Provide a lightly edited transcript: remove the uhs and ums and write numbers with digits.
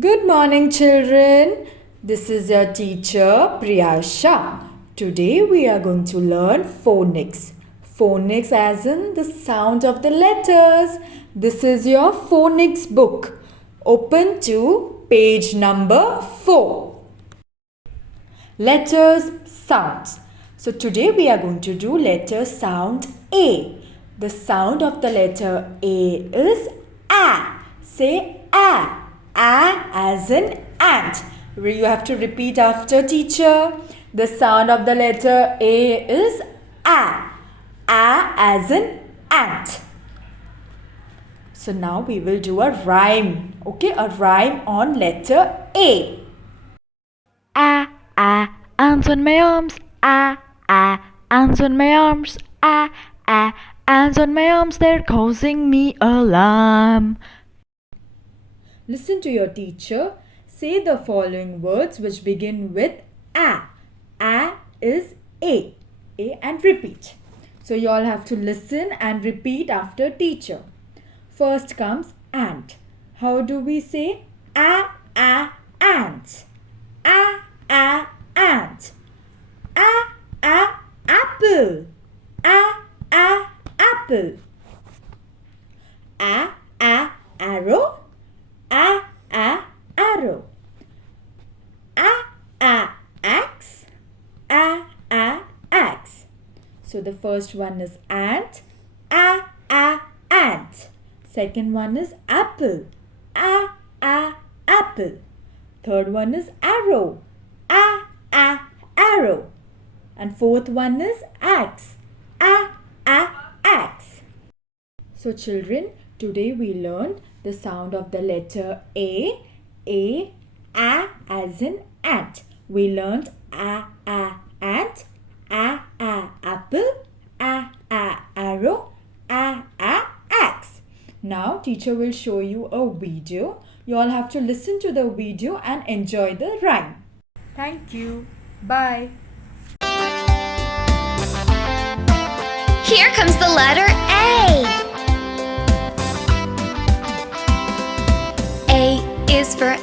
Good morning, children. This is your teacher Priyasha. Today we are going to learn phonics. Phonics as in the sound of the letters. This is your phonics book. Open to page number 4. Letters, sounds. So today we are going to do letter sound A. The sound of the letter A is A. Say A. A as in ant. You have to repeat after teacher. The sound of the letter A is A. A as in ant. So now we will do a rhyme. Okay, a rhyme on letter A. Ants on my arms. Ants on my arms. Ants on my arms, they're causing me alarm. Listen to your teacher. Say the following words which begin with A. A is A. A and repeat. So you all have to listen and repeat after teacher. First comes ant. How do we say ant? Ant. Ant. Apple. Apple. Arrow. Arrow. Axe. Axe. So the first one is ant. Ant. Second one is apple. Apple. Third one is arrow. Arrow. And fourth one is axe. Axe. So children, today we learned the sound of the letter A. A as in ant. We learned ant, apple, arrow, axe. Now teacher will show you a video. You all have to listen to the video and enjoy the rhyme. Thank you. Bye. Here comes the letter A. A is for